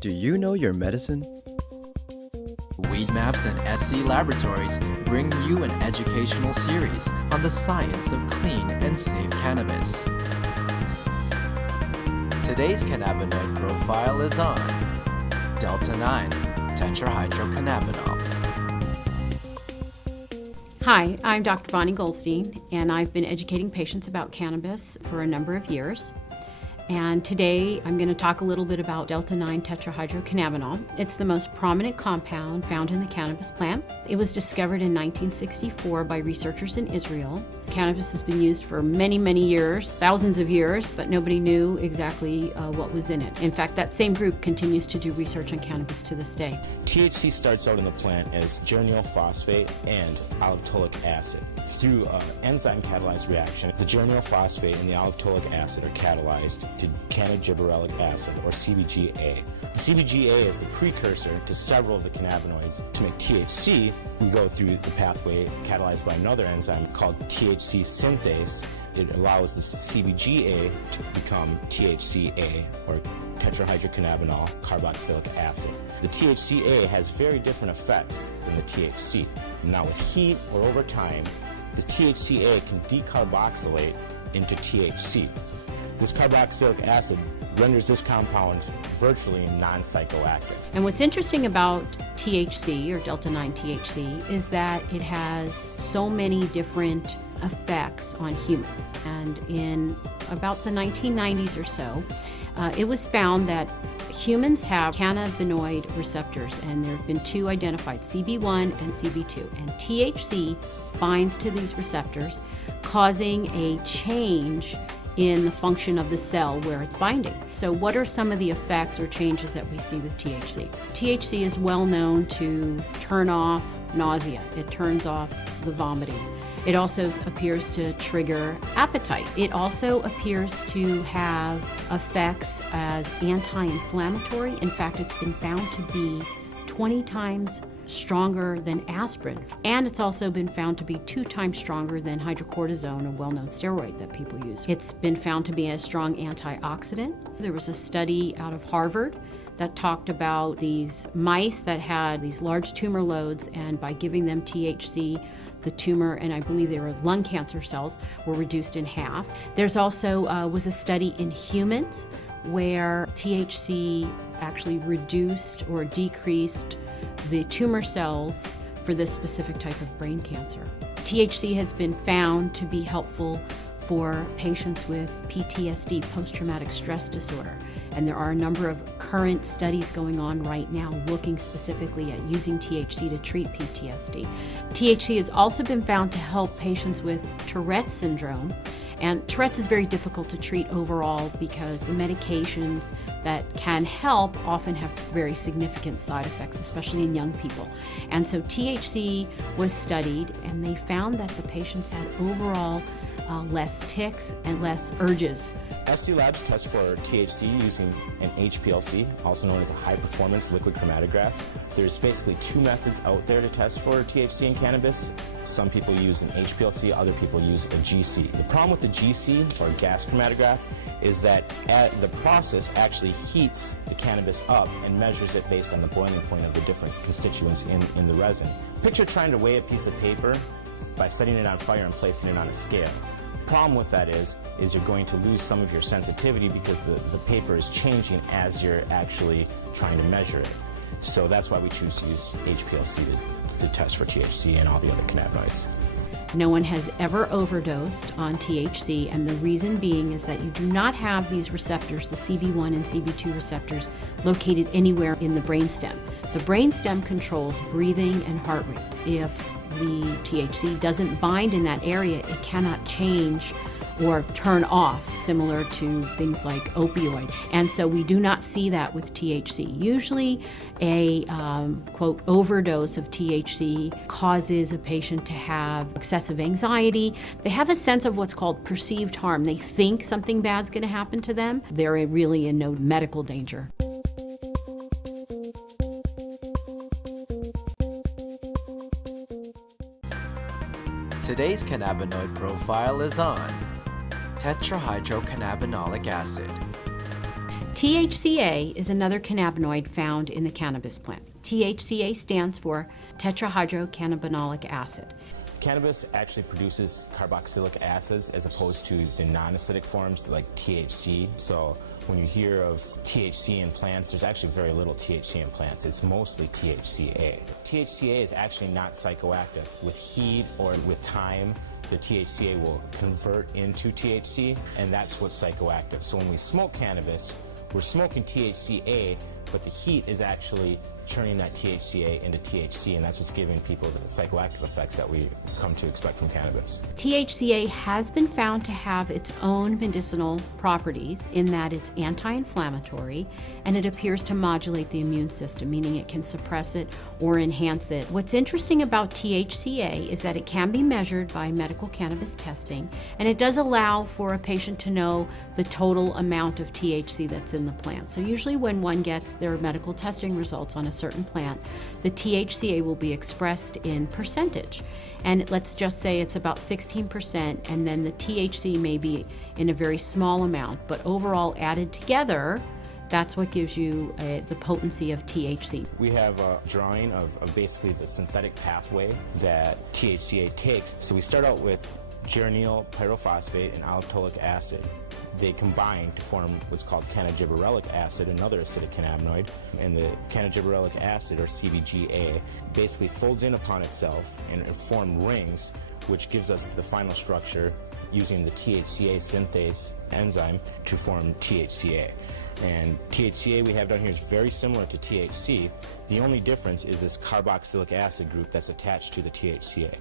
Do you know your medicine? Weed Maps and SC Laboratories bring you an educational series on the science of clean and safe cannabis. Today's cannabinoid profile is on Delta-9 tetrahydrocannabinol. Hi, I'm Dr. Bonnie Goldstein, and I've been educating patients about cannabis for a number of years. And today I'm going to talk a little bit about Delta-9 tetrahydrocannabinol. It's the most prominent compound found in the cannabis plant. It was discovered in 1964 by researchers in Israel. Cannabis has been used for many, many years, thousands of years, but nobody knew exactly what was in it. In fact, that same group continues to do research on cannabis to this day. THC starts out in the plant as geranyl phosphate and aliptolic acid. Through an enzyme-catalyzed reaction, the geranyl phosphate and the aliptolic acid are catalyzed to cannabigerolic acid, or CBGA. The CBGA is the precursor to several of the cannabinoids. To make THC, we go through the pathway catalyzed by another enzyme called THC synthase. It allows the CBGA to become THCA, or tetrahydrocannabinol carboxylic acid. The THCA has very different effects than the THC. Now with heat or over time, the THCA can decarboxylate into THC. This carboxylic acid renders this compound virtually non-psychoactive. And what's interesting about THC, or Delta-9 THC, is that it has so many different effects on humans. And in about the 1990s or so, it was found that humans have cannabinoid receptors, and there have been two identified, CB1 and CB2. And THC binds to these receptors, causing a change in the function of the cell where it's binding. So what are some of the effects or changes that we see with THC? THC is well known to turn off nausea. It turns off the vomiting. It also appears to trigger appetite. It also appears to have effects as anti-inflammatory. In fact, it's been found to be 20 times stronger than aspirin, and it's also been found to be 2 times stronger than hydrocortisone, a well-known steroid that people use. It's been found to be a strong antioxidant. There was a study out of Harvard that talked about these mice that had these large tumor loads, and by giving them THC, the tumor, and I believe they were lung cancer cells, were reduced in half. There's also was a study in humans where THC actually reduced or decreased the tumor cells for this specific type of brain cancer. THC has been found to be helpful for patients with PTSD, post-traumatic stress disorder. And there are a number of current studies going on right now looking specifically at using THC to treat PTSD. THC has also been found to help patients with Tourette's syndrome. And Tourette's is very difficult to treat overall because the medications that can help often have very significant side effects, especially in young people. And so THC was studied, and they found that the patients had overall less tics and less urges. SC Labs tests for THC using an HPLC, also known as a high-performance liquid chromatograph. There's basically 2 methods out there to test for THC in cannabis. Some people use an HPLC, other people use a GC. The problem with the GC, or gas chromatograph, is that the process actually heats the cannabis up and measures it based on the boiling point of the different constituents in the resin. Picture trying to weigh a piece of paper by setting it on fire and placing it on a scale. Problem with that is you're going to lose some of your sensitivity because the paper is changing as you're actually trying to measure it. So that's why we choose to use HPLC to test for THC and all the other cannabinoids. No one has ever overdosed on THC, and the reason being is that you do not have these receptors, the CB1 and CB2 receptors, located anywhere in the brainstem. The brainstem controls breathing and heart rate. If the THC doesn't bind in that area, it cannot change or turn off, similar to things like opioids. And so we do not see that with THC. Usually a, quote, overdose of THC causes a patient to have excessive anxiety. They have a sense of what's called perceived harm. They think something bad's gonna happen to them. They're really in no medical danger. Today's cannabinoid profile is on tetrahydrocannabinolic acid. THCA is another cannabinoid found in the cannabis plant. THCA stands for tetrahydrocannabinolic acid. Cannabis actually produces carboxylic acids as opposed to the non-acidic forms like THC. So when you hear of THC in plants, there's actually very little THC in plants. It's mostly THCA. THCA is actually not psychoactive. With heat or with time, the THCA will convert into THC, and that's what's psychoactive. So when we smoke cannabis, we're smoking THCA, but the heat is actually turning that THCA into THC, and that's what's giving people the psychoactive effects that we come to expect from cannabis. THCA has been found to have its own medicinal properties in that it's anti-inflammatory and it appears to modulate the immune system, meaning it can suppress it or enhance it. What's interesting about THCA is that it can be measured by medical cannabis testing, and it does allow for a patient to know the total amount of THC that's in the plant. So usually when one gets their medical testing results on a certain plant, the THCA will be expressed in percentage. And let's just say it's about 16%, and then the THC may be in a very small amount, but overall added together, that's what gives you the potency of THC. We have a drawing of basically the synthetic pathway that THCA takes. So we start out with geranyl pyrophosphate and allitolic acid. They combine to form what's called cannagibberellic acid, another acidic cannabinoid, and the cannagibberellic acid, or CBGA, basically folds in upon itself and form rings, which gives us the final structure using the THCA synthase enzyme to form THCA. And THCA we have down here is very similar to THC. The only difference is this carboxylic acid group that's attached to the THCA.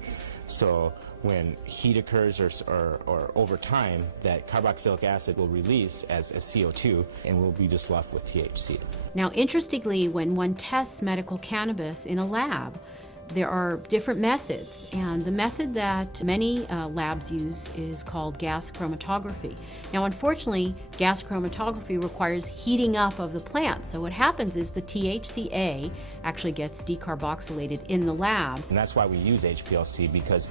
So when heat occurs or over time, that carboxylic acid will release as CO2, and we'll be just left with THC. Now, interestingly, when one tests medical cannabis in a lab, there are different methods, and the method that many labs use is called gas chromatography. Now, unfortunately, gas chromatography requires heating up of the plant, so what happens is the THCA actually gets decarboxylated in the lab. And that's why we use HPLC, because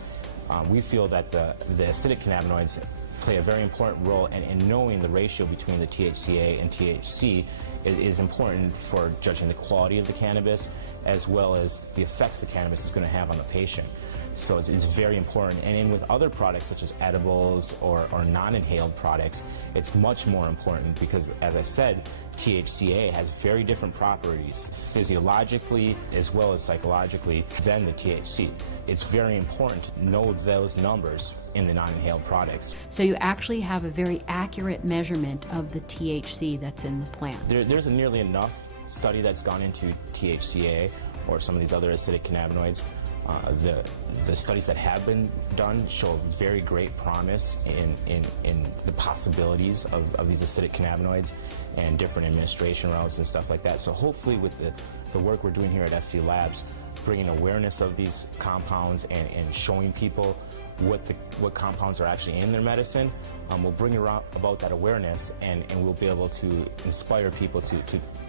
we feel that the acidic cannabinoids play a very important role, and knowing the ratio between the THCA and THC is important for judging the quality of the cannabis as well as the effects the cannabis is going to have on the patient. So it's very important. And in with other products such as edibles or non-inhaled products, it's much more important because, as I said, THCA has very different properties physiologically as well as psychologically than the THC. It's very important to know those numbers in the non-inhaled products. So you actually have a very accurate measurement of the THC that's in the plant. There's nearly enough study that's gone into THCA or some of these other acidic cannabinoids. The studies that have been done show very great promise in the possibilities of these acidic cannabinoids and different administration routes and stuff like that. So hopefully with the work we're doing here at SC Labs, bringing awareness of these compounds and showing people what compounds are actually in their medicine, will bring about that awareness, and we'll be able to inspire people to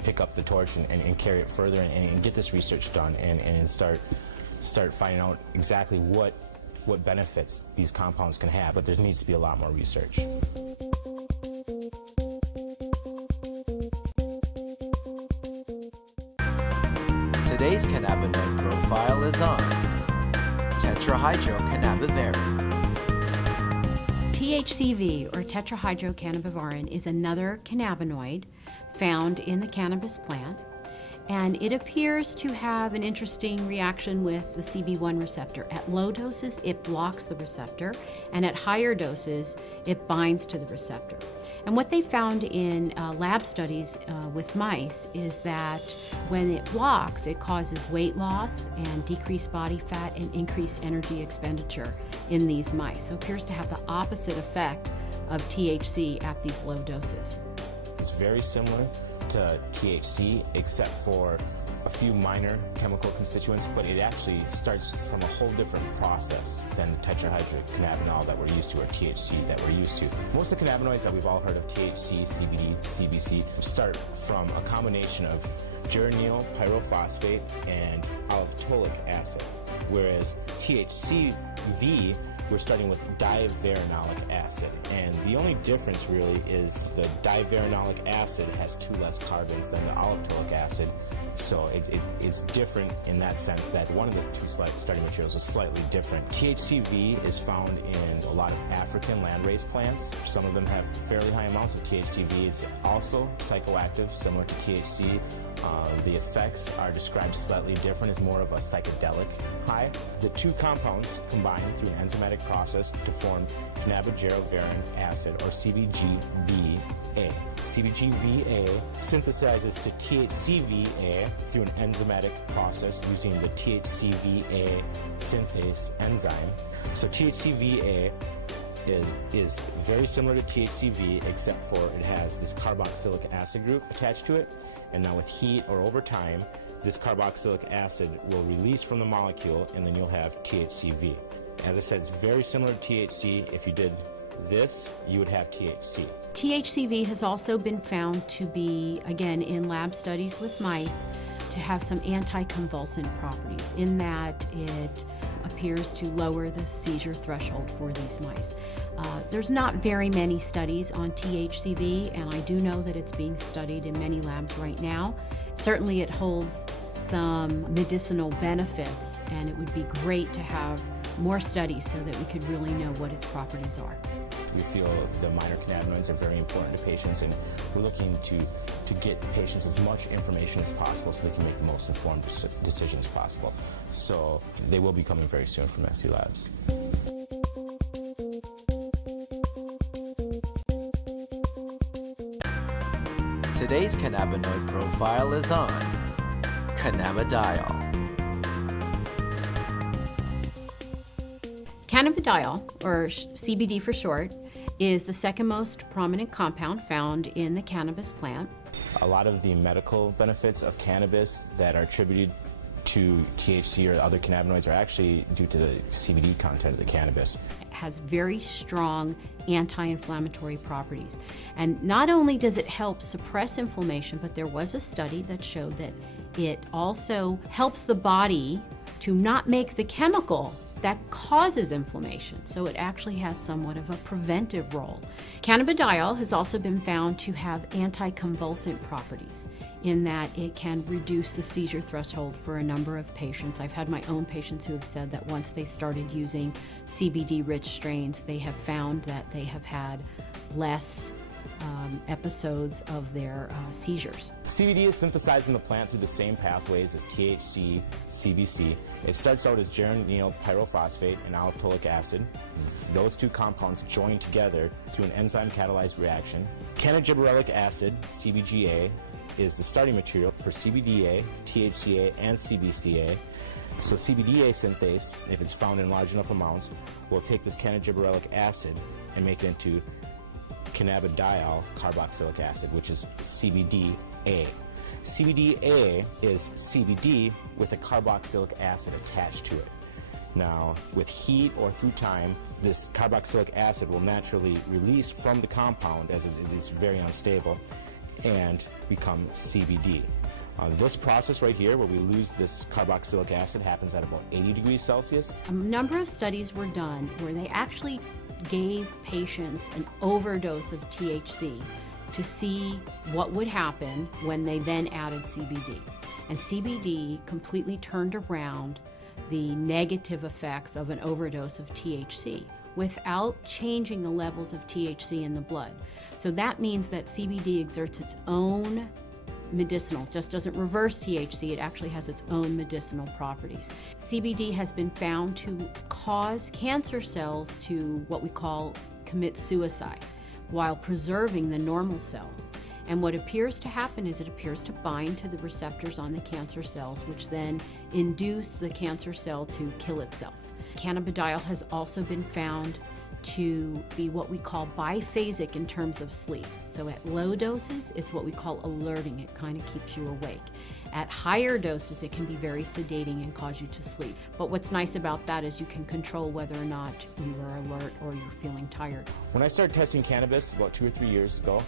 pick up the torch and carry it further and get this research done and start finding out exactly what benefits these compounds can have. But there needs to be a lot more research. Today's cannabinoid profile is on tetrahydrocannabivarin. THCV, or tetrahydrocannabivarin, is another cannabinoid found in the cannabis plant, and it appears to have an interesting reaction with the CB1 receptor. At low doses, it blocks the receptor, and at higher doses, it binds to the receptor. And what they found in lab studies with mice is that when it blocks, it causes weight loss and decreased body fat and increased energy expenditure in these mice. So it appears to have the opposite effect of THC at these low doses. It's very similar to THC except for a few minor chemical constituents, but it actually starts from a whole different process than the tetrahydrocannabinol that we're used to, or THC that we're used to. Most of the cannabinoids that we've all heard of, THC, CBD, CBC, start from a combination of geranyl pyrophosphate and allitolic acid, whereas THCV we're starting with diveronolic acid. And the only difference really is the diveronolic acid has 2 less carbons than the alloptolic acid. So it's different in that sense that one of the 2 starting materials is slightly different. THCV is found in a lot of African landrace plants. Some of them have fairly high amounts of THCV. It's also psychoactive, similar to THC. The effects are described slightly different as more of a psychedelic high. The 2 compounds combine through an enzymatic process to form cannabigerolic acid, or CBGVA. CBGVA synthesizes to THCVA through an enzymatic process using the THCVA synthase enzyme. So THCVA is very similar to THCV, except for it has this carboxylic acid group attached to it. And now with heat or over time, this carboxylic acid will release from the molecule, and then you'll have THCV. As I said, it's very similar to THC. If you did this, you would have THC. THCV has also been found to be, again, in lab studies with mice, to have some anticonvulsant properties in that it appears to lower the seizure threshold for these mice. There's not very many studies on THCV, and I do know that it's being studied in many labs right now. Certainly it holds some medicinal benefits, and it would be great to have more studies so that we could really know what its properties are. We feel the minor cannabinoids are very important to patients, and we're looking to get patients as much information as possible so they can make the most informed decisions possible. So they will be coming very soon from SC Labs. Today's cannabinoid profile is on cannabidiol. Cannabidiol, or CBD for short, is the second most prominent compound found in the cannabis plant. A lot of the medical benefits of cannabis that are attributed to THC or other cannabinoids are actually due to the CBD content of the cannabis. It has very strong anti-inflammatory properties. And not only does it help suppress inflammation, but there was a study that showed that it also helps the body to not make the chemical that causes inflammation. So it actually has somewhat of a preventive role. Cannabidiol has also been found to have anticonvulsant properties in that it can reduce the seizure threshold for a number of patients. I've had my own patients who have said that once they started using CBD-rich strains, they have found that they have had less episodes of their seizures. CBD is synthesized in the plant through the same pathways as THC, CBC. It starts out as geranyl pyrophosphate and alloptolic acid. Those 2 compounds join together through an enzyme-catalyzed reaction. Cannabigerolic acid, CBGA, is the starting material for CBDA, THCA, and CBCA. So CBDA synthase, if it's found in large enough amounts, will take this cannabigerolic acid and make it into cannabidiol carboxylic acid, which is CBDA. CBDA is CBD with a carboxylic acid attached to it. Now, with heat or through time, this carboxylic acid will naturally release from the compound as it's very unstable and become CBD. This process right here, where we lose this carboxylic acid, happens at about 80 degrees Celsius. A number of studies were done where they actually gave patients an overdose of THC to see what would happen when they then added CBD. And CBD completely turned around the negative effects of an overdose of THC without changing the levels of THC in the blood. So that means that CBD exerts its own medicinal, just doesn't reverse THC, it actually has its own medicinal properties. CBD has been found to cause cancer cells to what we call commit suicide while preserving the normal cells. And what appears to happen is it appears to bind to the receptors on the cancer cells, which then induce the cancer cell to kill itself. Cannabidiol has also been found to be what we call biphasic in terms of sleep. So at low doses, it's what we call alerting. It kind of keeps you awake. At higher doses, it can be very sedating and cause you to sleep. But what's nice about that is you can control whether or not you are alert or you're feeling tired. When I started testing cannabis about 2 or 3 years ago,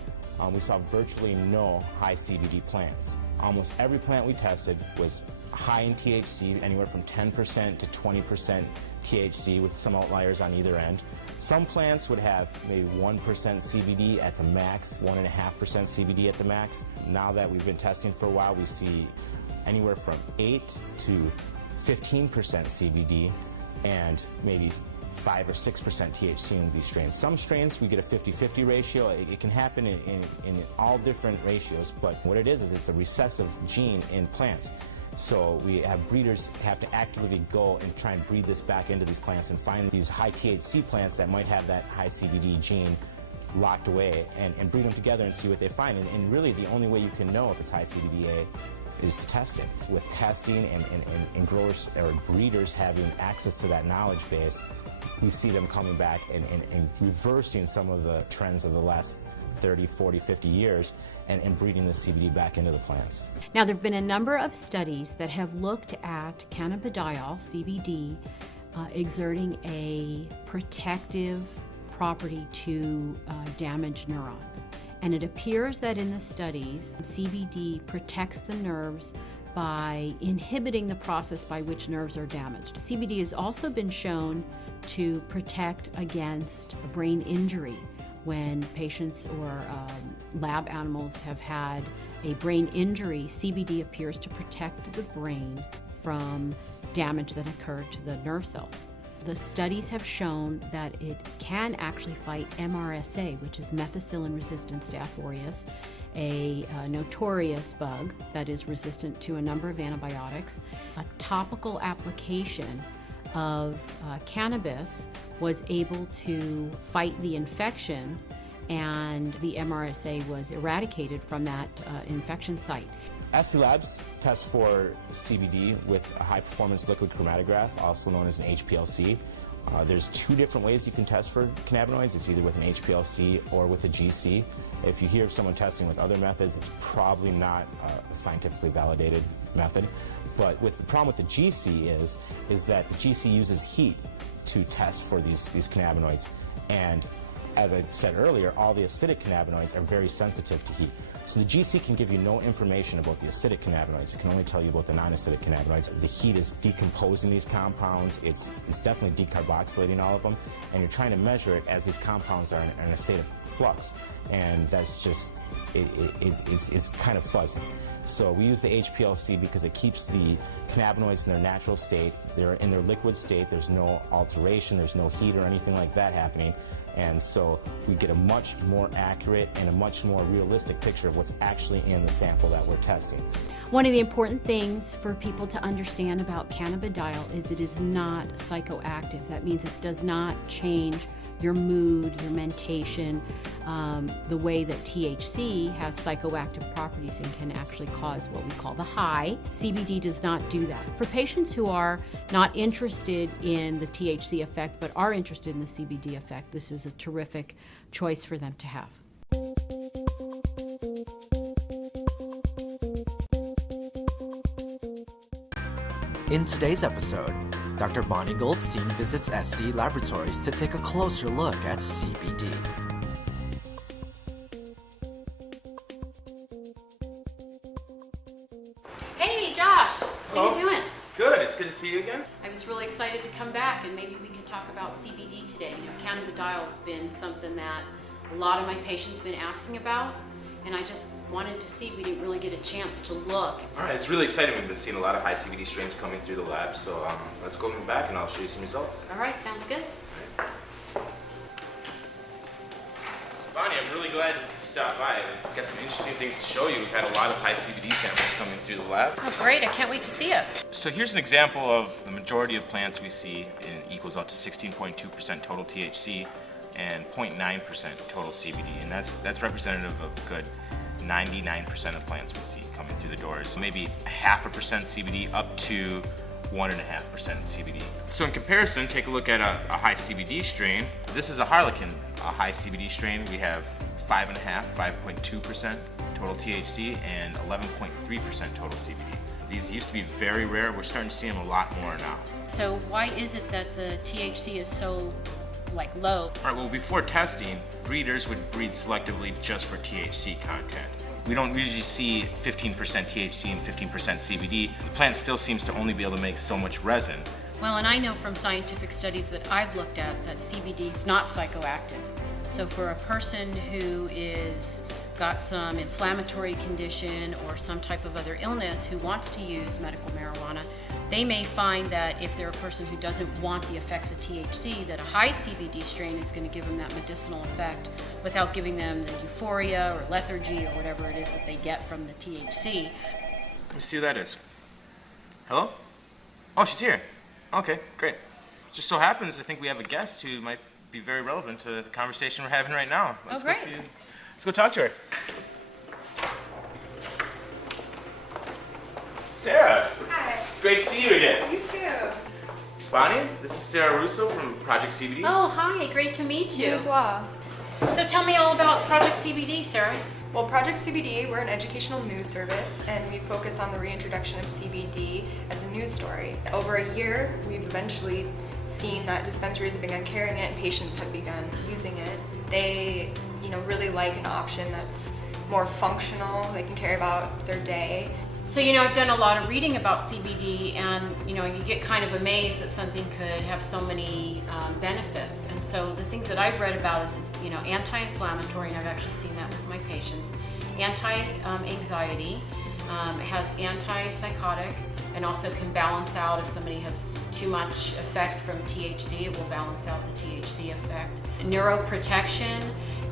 we saw virtually no high CBD plants. Almost every plant we tested was high in THC, anywhere from 10% to 20% THC with some outliers on either end. Some plants would have maybe 1% CBD at the max, 1.5% CBD at the max. Now that we've been testing for a while, we see anywhere from 8 to 15% CBD and maybe 5 or 6% THC in these strains. Some strains we get a 50-50 ratio. It can happen in all different ratios, but what it is it's a recessive gene in plants. So we have breeders have to actively go and try and breed this back into these plants and find these high THC plants that might have that high CBD gene locked away and breed them together and see what they find. And really the only way you can know if it's high CBDA is testing. With testing and growers or breeders having access to that knowledge base, we see them coming back and reversing some of the trends of the last 30, 40, 50 years and breeding the CBD back into the plants. Now, there have been a number of studies that have looked at cannabidiol, CBD, exerting a protective property to damaged neurons. And it appears that in the studies, CBD protects the nerves by inhibiting the process by which nerves are damaged. CBD has also been shown to protect against brain injury. When patients or lab animals have had a brain injury, CBD appears to protect the brain from damage that occurred to the nerve cells. The studies have shown that it can actually fight MRSA, which is methicillin-resistant Staph aureus, a notorious bug that is resistant to a number of antibiotics. A topical application of cannabis was able to fight the infection, and the MRSA was eradicated from that infection site. SC Labs tests for CBD with a high-performance liquid chromatograph, also known as an HPLC. There's 2 different ways you can test for cannabinoids. It's either with an HPLC or with a GC. If you hear of someone testing with other methods, it's probably not a scientifically validated method. But the problem with the GC is that the GC uses heat to test for these cannabinoids. And as I said earlier, all the acidic cannabinoids are very sensitive to heat. So the GC can give you no information about the acidic cannabinoids. It can only tell you about the non-acidic cannabinoids. The heat is decomposing these compounds. It's definitely decarboxylating all of them. And you're trying to measure it as these compounds are in a state of flux. And that's just, it's kind of fuzzy. So we use the HPLC because it keeps the cannabinoids in their natural state. They're in their liquid state. There's no alteration. There's no heat or anything like that happening. And so we get a much more accurate and a much more realistic picture of what's actually in the sample that we're testing. One of the important things for people to understand about cannabidiol is it is not psychoactive. That means it does not change your mood, your mentation, the way that THC has psychoactive properties and can actually cause what we call the high. CBD does not do that. For patients who are not interested in the THC effect but are interested in the CBD effect, this is a terrific choice for them to have. In today's episode, Dr. Bonnie Goldstein visits SC Laboratories to take a closer look at CBD. Hey Josh, how you doing? Good, it's good to see you again. I was really excited to come back and maybe we could talk about CBD today. You know, cannabidiol has been something that a lot of my patients have been asking about, and I just wanted to see, we didn't really get a chance to look. All right, it's really exciting. We've been seeing a lot of high CBD strains coming through the lab, so let's go back and I'll show you some results. All right, sounds good. So Bonnie, I'm really glad you stopped by. I've got some interesting things to show you. We've had a lot of high CBD samples coming through the lab. Oh great, I can't wait to see it. So here's an example of the majority of plants we see. It equals out to 16.2% total THC and 0.9% total CBD, and that's representative of a good 99% of plants we see coming through the doors. So maybe 0.5% CBD up to 1.5% CBD. So in comparison, take a look at a high CBD strain. This is a Harlequin, a high CBD strain. We have 5.2% total THC and 11.3% total CBD. These used to be very rare. We're starting to see them a lot more now. So why is it that the THC is so low? All right, well, before testing, breeders would breed selectively just for THC content. We don't usually see 15% THC and 15% CBD. The plant still seems to only be able to make so much resin. Well, and I know from scientific studies that I've looked at that CBD is not psychoactive. So for a person who is got some inflammatory condition or some type of other illness who wants to use medical marijuana, they may find that if they're a person who doesn't want the effects of THC, that a high CBD strain is going to give them that medicinal effect without giving them the euphoria or lethargy or whatever it is that they get from the THC. Let me see who that is. Hello? Oh, she's here. Okay, great. Just so happens, I think we have a guest who might be very relevant to the conversation we're having right now. Let's great. Let's go talk to her. Sarah. Hi. It's great to see you again. You too. Bonnie, this is Sarah Russo from Project CBD. Oh, hi, great to meet you. You as well. So tell me all about Project CBD, Sarah. Well, Project CBD, we're an educational news service, and we focus on the reintroduction of CBD as a news story. Over a year, we've eventually seen that dispensaries have begun carrying it and patients have begun using it. They, really like an option that's more functional. They can carry about their day. So, I've done a lot of reading about CBD, and, you get kind of amazed that something could have so many benefits. And so the things that I've read about is it's, anti-inflammatory, and I've actually seen that with my patients. Anti-anxiety, has anti-psychotic, and also can balance out if somebody has too much effect from THC, it will balance out the THC effect. Neuroprotection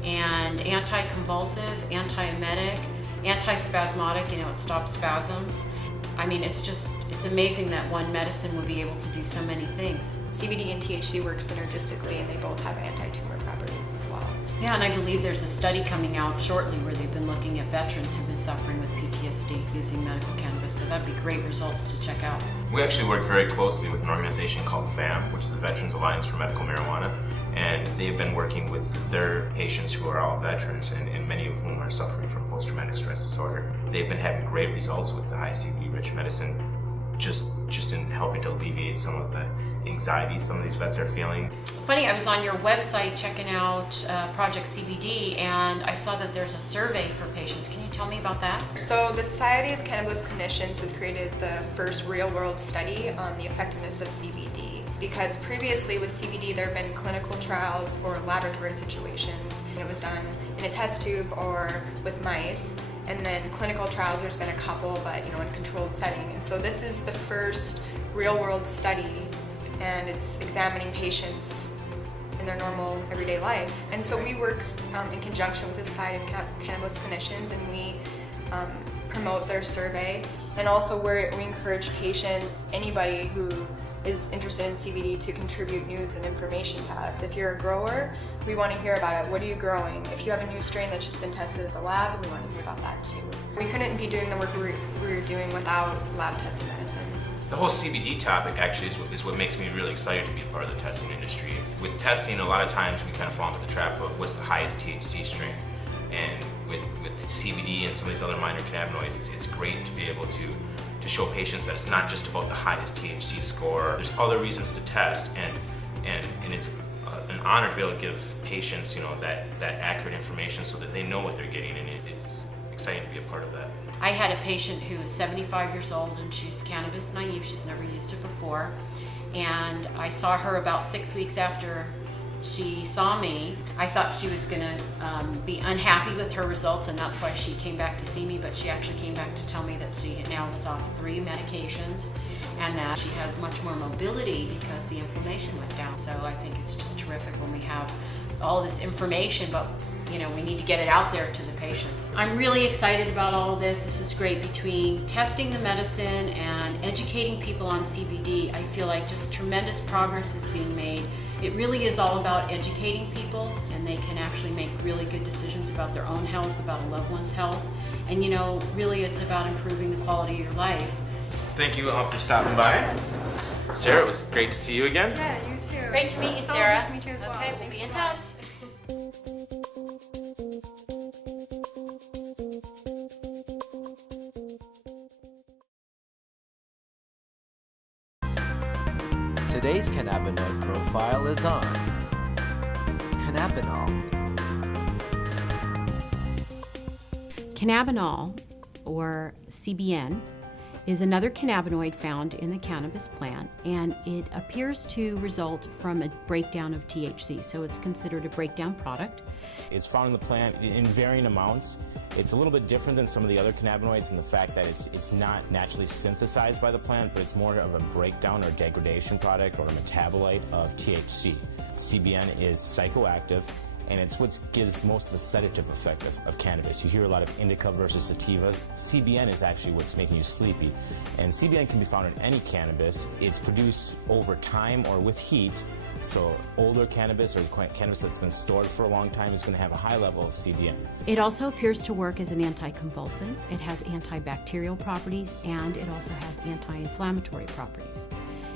and anti-convulsive, anti-emetic, anti-spasmodic, it stops spasms. I mean, it's amazing that one medicine would be able to do so many things. CBD and THC work synergistically, and they both have anti-tumor properties as well. Yeah, and I believe there's a study coming out shortly where they've been looking at veterans who've been suffering with PTSD using medical cannabis, so that'd be great results to check out. We actually work very closely with an organization called VAM, which is the Veterans Alliance for Medical Marijuana, and they've been working with their patients who are all veterans, and many of whom are suffering from post-traumatic stress disorder. They've been having great results with the high CBD-rich medicine, just in helping to alleviate some of the anxiety some of these vets are feeling. Funny, I was on your website checking out Project CBD, and I saw that there's a survey for patients. Can you tell me about that? So the Society of Cannabis Clinicians has created the first real-world study on the effectiveness of CBD. Because previously with CBD there have been clinical trials or laboratory situations. It was done in a test tube or with mice. And then clinical trials, there's been a couple, but in a controlled setting. And so this is the first real-world study, and it's examining patients in their normal everyday life. And so we work in conjunction with the Society of Cannabis Clinicians, and we promote their survey. And also we encourage patients, anybody who is interested in CBD, to contribute news and information to us. If you're a grower, we want to hear about it. What are you growing? If you have a new strain that's just been tested at the lab, we want to hear about that too. We couldn't be doing the work we were doing without lab-tested medicine. The whole CBD topic actually is what makes me really excited to be a part of the testing industry. With testing, a lot of times we kind of fall into the trap of what's the highest THC strain. And with CBD and some of these other minor cannabinoids, it's great to be able to show patients that it's not just about the highest THC score. There's other reasons to test, and it's an honor to be able to give patients, that accurate information so that they know what they're getting, and it's exciting to be a part of that. I had a patient who is 75 years old, and she's cannabis naive. She's never used it before. And I saw her about 6 weeks after she saw me. I thought she was going to be unhappy with her results, and that's why she came back to see me, but she actually came back to tell me that she now was off 3 medications and that she had much more mobility because the inflammation went down. So I think it's just terrific when we have all this information, but we need to get it out there to the patients. I'm really excited about all of this. This is great. Between testing the medicine and educating people on CBD, I feel like just tremendous progress is being made. It really is all about educating people, and they can actually make really good decisions about their own health, about a loved one's health. And really it's about improving the quality of your life. Thank you all for stopping by. Sarah, it was great to see you again. Yeah, you too. Great to meet you, So Sarah. Nice to meet you as well. Okay, we'll Thanks be in so much. touch. Today's cannabinoid profile is on cannabinol. Cannabinol, or CBN, is another cannabinoid found in the cannabis plant, and it appears to result from a breakdown of THC, so it's considered a breakdown product. It's found in the plant in varying amounts. It's a little bit different than some of the other cannabinoids in the fact that it's not naturally synthesized by the plant, but it's more of a breakdown or degradation product or a metabolite of THC. CBN is psychoactive, and it's what gives most of the sedative effect of cannabis. You hear a lot of indica versus sativa. CBN is actually what's making you sleepy. And CBN can be found in any cannabis. It's produced over time or with heat. So older cannabis or cannabis that's been stored for a long time is going to have a high level of CBN. It also appears to work as an anticonvulsant. It has antibacterial properties, and it also has anti-inflammatory properties.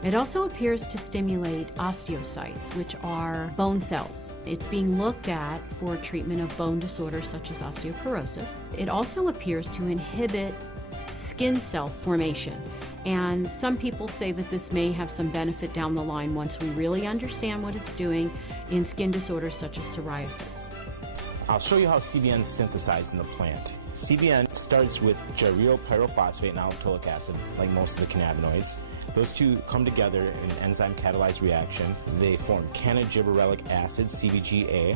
It also appears to stimulate osteocytes, which are bone cells. It's being looked at for treatment of bone disorders such as osteoporosis. It also appears to inhibit skin cell formation. And some people say that this may have some benefit down the line once we really understand what it's doing in skin disorders such as psoriasis. I'll show you how CBN is synthesized in the plant. CBN starts with gyryl pyrophosphate and allopulic acid, like most of the cannabinoids. Those two come together in an enzyme-catalyzed reaction. They form cannagibberellic acid, CBGA,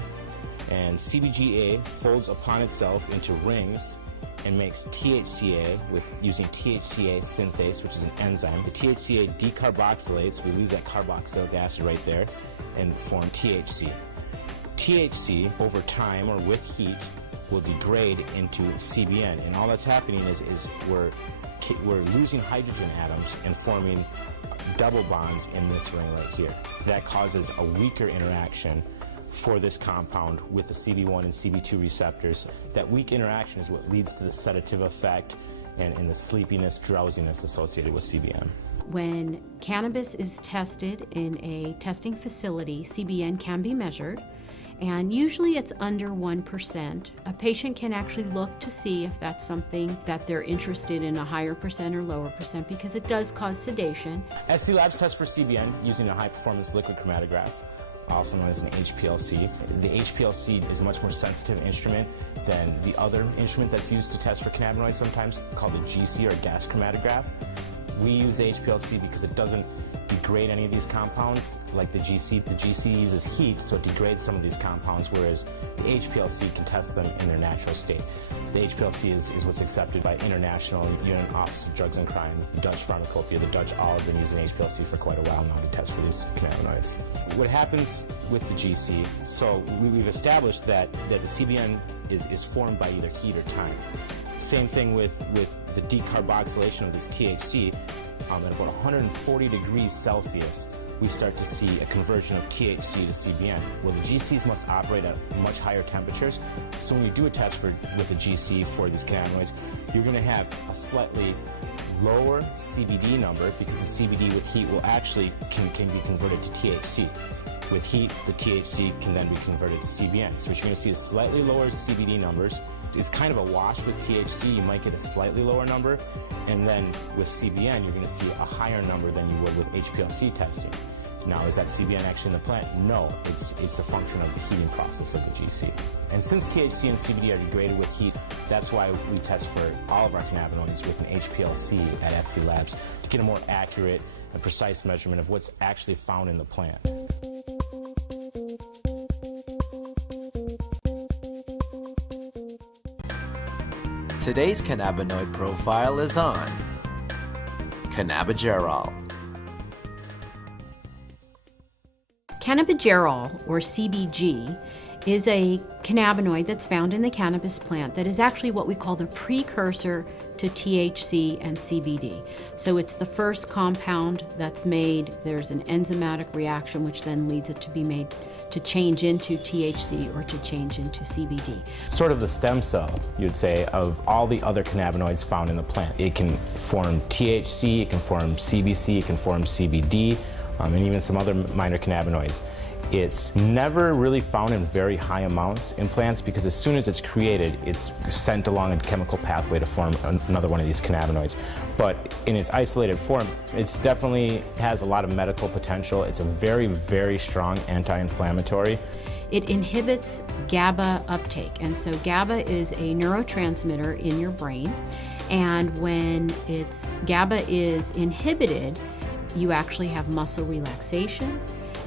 and CBGA folds upon itself into rings and makes THCA using THCA synthase, which is an enzyme. The THCA decarboxylates, we lose that carboxylic acid right there, and form THC. THC, over time or with heat, will degrade into CBN, and all that's happening is we're losing hydrogen atoms and forming double bonds in this ring right here. That causes a weaker interaction for this compound with the CB1 and CB2 receptors. That weak interaction is what leads to the sedative effect and the sleepiness, drowsiness associated with CBN. When cannabis is tested in a testing facility, CBN can be measured, and usually it's under 1%. A patient can actually look to see if that's something that they're interested in, a higher percent or lower percent, because it does cause sedation. SC Labs test for CBN using a high-performance liquid chromatograph, also known as an HPLC. The HPLC is a much more sensitive instrument than the other instrument that's used to test for cannabinoids sometimes, called the GC or gas chromatograph. We use the HPLC because it doesn't degrade any of these compounds like the GC. The GC uses heat, so it degrades some of these compounds, whereas the HPLC can test them in their natural state. The HPLC is what's accepted by International Union Office of Drugs and Crime, the Dutch Pharmacopoeia. The Dutch all have been using HPLC for quite a while now to test for these cannabinoids. What happens with the GC, so we've established that the CBN is formed by either heat or time. Same thing with the decarboxylation of this THC. At about 140 degrees Celsius, we start to see a conversion of THC to CBN. Well, the GCs must operate at much higher temperatures, so when you do a test with a GC for these cannabinoids, you're going to have a slightly lower CBD number because the CBD with heat will actually can be converted to THC. With heat, the THC can then be converted to CBN. So what you're going to see is slightly lower CBD numbers. It's kind of a wash with THC. You might get a slightly lower number, and then with CBN, you're going to see a higher number than you would with HPLC testing. Now, is that CBN actually in the plant? No, it's a function of the heating process of the GC. And since THC and CBD are degraded with heat, that's why we test for all of our cannabinoids with an HPLC at SC Labs to get a more accurate and precise measurement of what's actually found in the plant. Today's cannabinoid profile is on cannabigerol. Cannabigerol, or CBG, is a cannabinoid that's found in the cannabis plant that is actually what we call the precursor to THC and CBD. So it's the first compound that's made. There's an enzymatic reaction which then leads it to be made to change into THC or to change into CBD. Sort of the stem cell, you'd say, of all the other cannabinoids found in the plant. It can form THC, it can form CBC, it can form CBD, and even some other minor cannabinoids. It's never really found in very high amounts in plants because as soon as it's created, it's sent along a chemical pathway to form another one of these cannabinoids. But in its isolated form, it definitely has a lot of medical potential. It's a very, very strong anti-inflammatory. It inhibits GABA uptake. And so GABA is a neurotransmitter in your brain. And when GABA is inhibited, you actually have muscle relaxation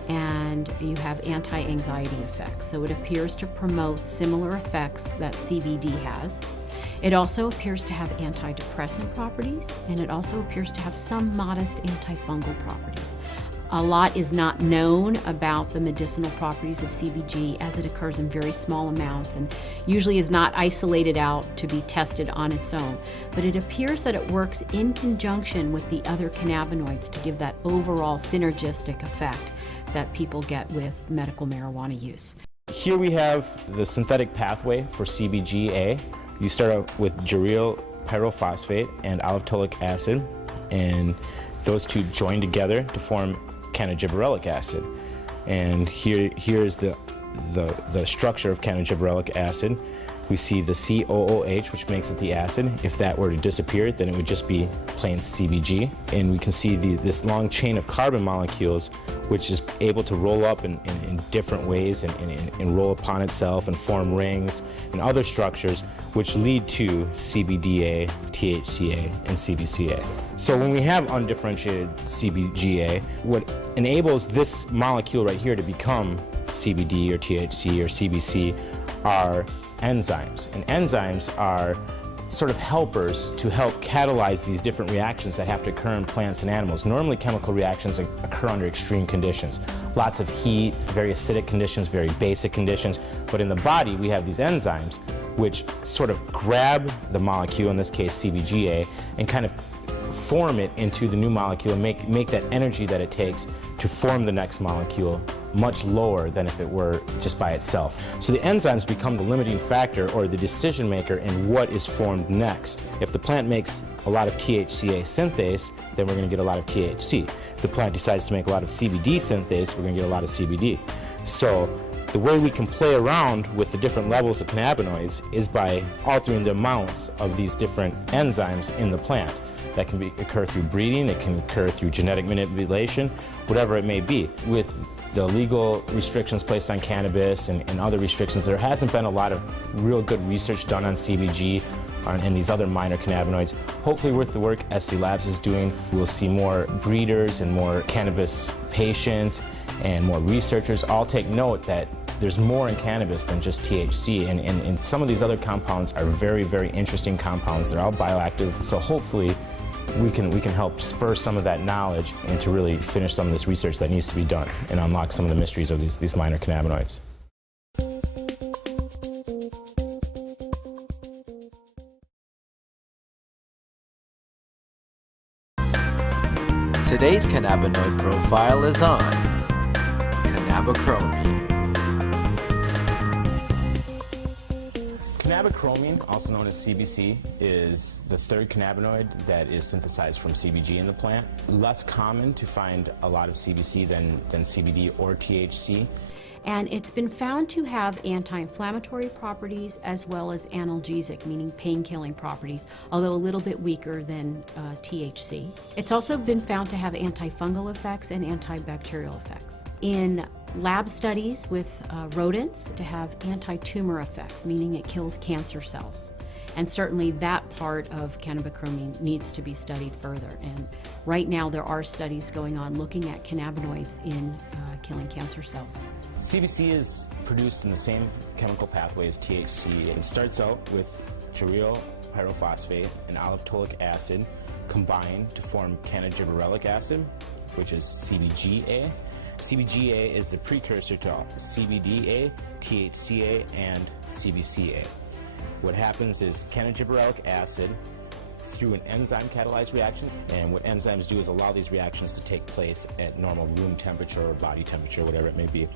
and you have anti-anxiety effects. So it appears to promote similar effects that CBD has. It also appears to have antidepressant properties, and it also appears to have some modest antifungal properties. A lot is not known about the medicinal properties of CBG, as it occurs in very small amounts and usually is not isolated out to be tested on its own. But it appears that it works in conjunction with the other cannabinoids to give that overall synergistic effect that people get with medical marijuana use. Here we have the synthetic pathway for CBGA. You start out with geranyl pyrophosphate and aliphtolic acid, and those two join together to form cannagibberellic acid. And here is the structure of cannagibberellic acid. We see the COOH, which makes it the acid. If that were to disappear, then it would just be plain CBG. And we can see this long chain of carbon molecules, which is able to roll up in different ways and roll upon itself and form rings and other structures, which lead to CBDA, THCA, and CBCA. So when we have undifferentiated CBGA, what enables this molecule right here to become CBD or THC or CBC are enzymes. And enzymes are sort of helpers to help catalyze these different reactions that have to occur in plants and animals. Normally chemical reactions occur under extreme conditions. Lots of heat, very acidic conditions, very basic conditions. But in the body we have these enzymes which sort of grab the molecule, in this case CBGA, and kind of form it into the new molecule and make that energy that it takes to form the next molecule much lower than if it were just by itself. So the enzymes become the limiting factor or the decision maker in what is formed next. If the plant makes a lot of THCA synthase, then we're going to get a lot of THC. If the plant decides to make a lot of CBD synthase, we're going to get a lot of CBD. So the way we can play around with the different levels of cannabinoids is by altering the amounts of these different enzymes in the plant. That can occur through breeding, it can occur through genetic manipulation, whatever it may be. With the legal restrictions placed on cannabis and other restrictions, there hasn't been a lot of real good research done on CBG and these other minor cannabinoids. Hopefully with the work SC Labs is doing, we'll see more breeders and more cannabis patients and more researchers all take note that there's more in cannabis than just THC, and some of these other compounds are very, very interesting compounds. They're all bioactive, so hopefully we can help spur some of that knowledge and to really finish some of this research that needs to be done and unlock some of the mysteries of these minor cannabinoids. Today's cannabinoid profile is on cannabichromene. Cannabichromene, also known as CBC, is the third cannabinoid that is synthesized from CBG in the plant. Less common to find a lot of CBC than CBD or THC. And it's been found to have anti-inflammatory properties as well as analgesic, meaning pain-killing properties, although a little bit weaker than THC. It's also been found to have antifungal effects and antibacterial effects. In lab studies with rodents, to have anti-tumor effects, meaning it kills cancer cells. And certainly that part of cannabichromene needs to be studied further. And right now there are studies going on looking at cannabinoids in killing cancer cells. CBC is produced in the same chemical pathway as THC. It starts out with geranyl pyrophosphate and aliphtolic acid combined to form cannagibberellic acid, which is CBGA. CBGA is the precursor to CBDA, THCA, and CBCA. What happens is cannagibberellic acid through an enzyme-catalyzed reaction, and what enzymes do is allow these reactions to take place at normal room temperature or body temperature, whatever it may be.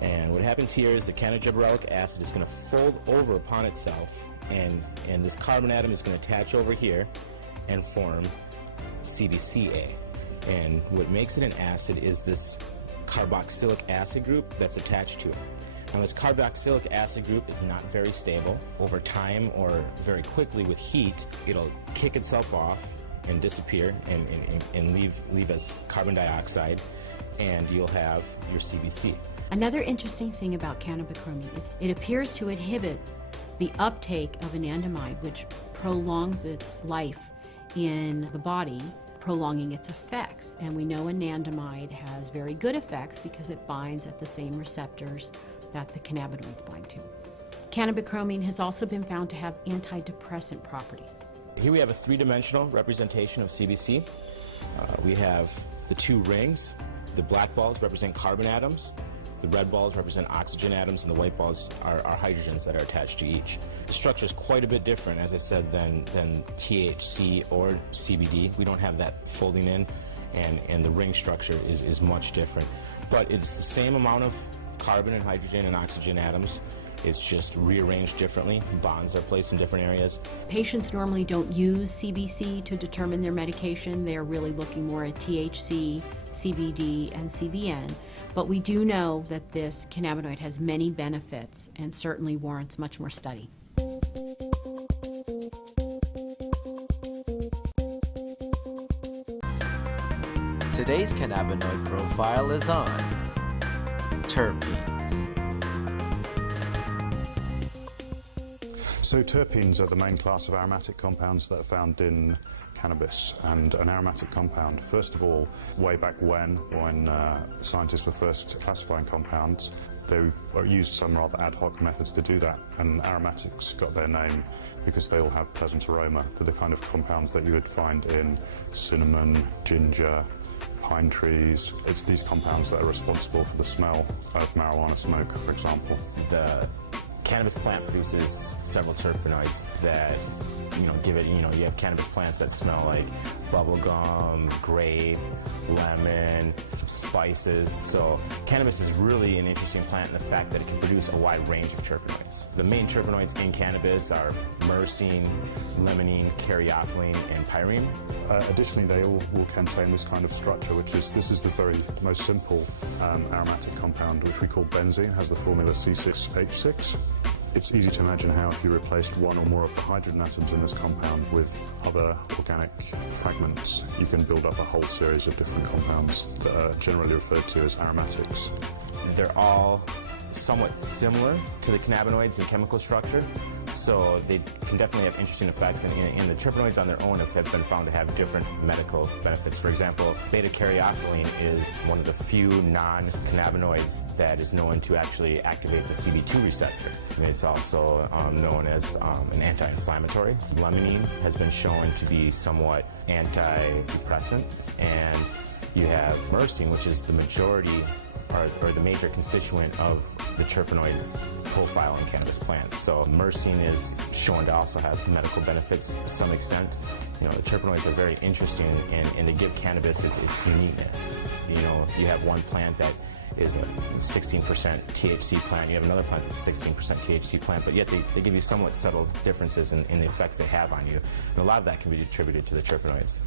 And what happens here is the cannagibberellic acid is going to fold over upon itself, and this carbon atom is going to attach over here and form CBCA. And what makes it an acid is this carboxylic acid group that's attached to it. Now, this carboxylic acid group is not very stable. Over time or very quickly with heat, it'll kick itself off and disappear and leave as carbon dioxide, and you'll have your CBC. Another interesting thing about cannabichromene is it appears to inhibit the uptake of anandamide, which prolongs its life in the body, prolonging its effects. And we know anandamide has very good effects because it binds at the same receptors that the cannabinoids bind to. Cannabichromene has also been found to have antidepressant properties. Here we have a three-dimensional representation of CBC. We have the two rings. The black balls represent carbon atoms. The red balls represent oxygen atoms, and the white balls are hydrogens that are attached to each. The structure is quite a bit different, as I said, than THC or CBD. We don't have that folding in, and the ring structure is much different. But it's the same amount of carbon and hydrogen and oxygen atoms. It's just rearranged differently. Bonds are placed in different areas. Patients normally don't use CBC to determine their medication. They're really looking more at THC, CBD, and CBN. But we do know that this cannabinoid has many benefits and certainly warrants much more study. Today's cannabinoid profile is on terpenes. So terpenes are the main class of aromatic compounds that are found in cannabis. And an aromatic compound, first of all, way back when scientists were first classifying compounds, they used some rather ad hoc methods to do that. And aromatics got their name because they all have pleasant aroma. They're the kind of compounds that you would find in cinnamon, ginger, pine trees. It's these compounds that are responsible for the smell of marijuana smoke, for example. The cannabis plant produces several terpenoids that, give it, you have cannabis plants that smell like bubblegum, grape, lemon, spices. So cannabis is really an interesting plant in the fact that it can produce a wide range of terpenoids. The main terpenoids in cannabis are myrcene, limonene, caryophyllene, and pyrene. Additionally, they all will contain this kind of structure, this is the very most simple aromatic compound, which we call benzene, has the formula C6H6. It's easy to imagine how if you replaced one or more of the hydrogen atoms in this compound with other organic fragments, you can build up a whole series of different compounds that are generally referred to as aromatics. They're all somewhat similar to the cannabinoids in chemical structure, so they can definitely have interesting effects, and the terpenoids on their own have been found to have different medical benefits. For example, beta-caryophyllene is one of the few non-cannabinoids that is known to actually activate the CB2 receptor. It's also known as an anti-inflammatory. Limonene has been shown to be somewhat antidepressant, and you have myrcene, which is the majority or the major constituent of the terpenoids profile in cannabis plants. So myrcene is shown to also have medical benefits to some extent. The terpenoids are very interesting, and they give cannabis its uniqueness. You have one plant that is a 16% THC plant, you have another plant that's a 16% THC plant, but yet they give you somewhat subtle differences in the effects they have on you. And a lot of that can be attributed to the terpenoids.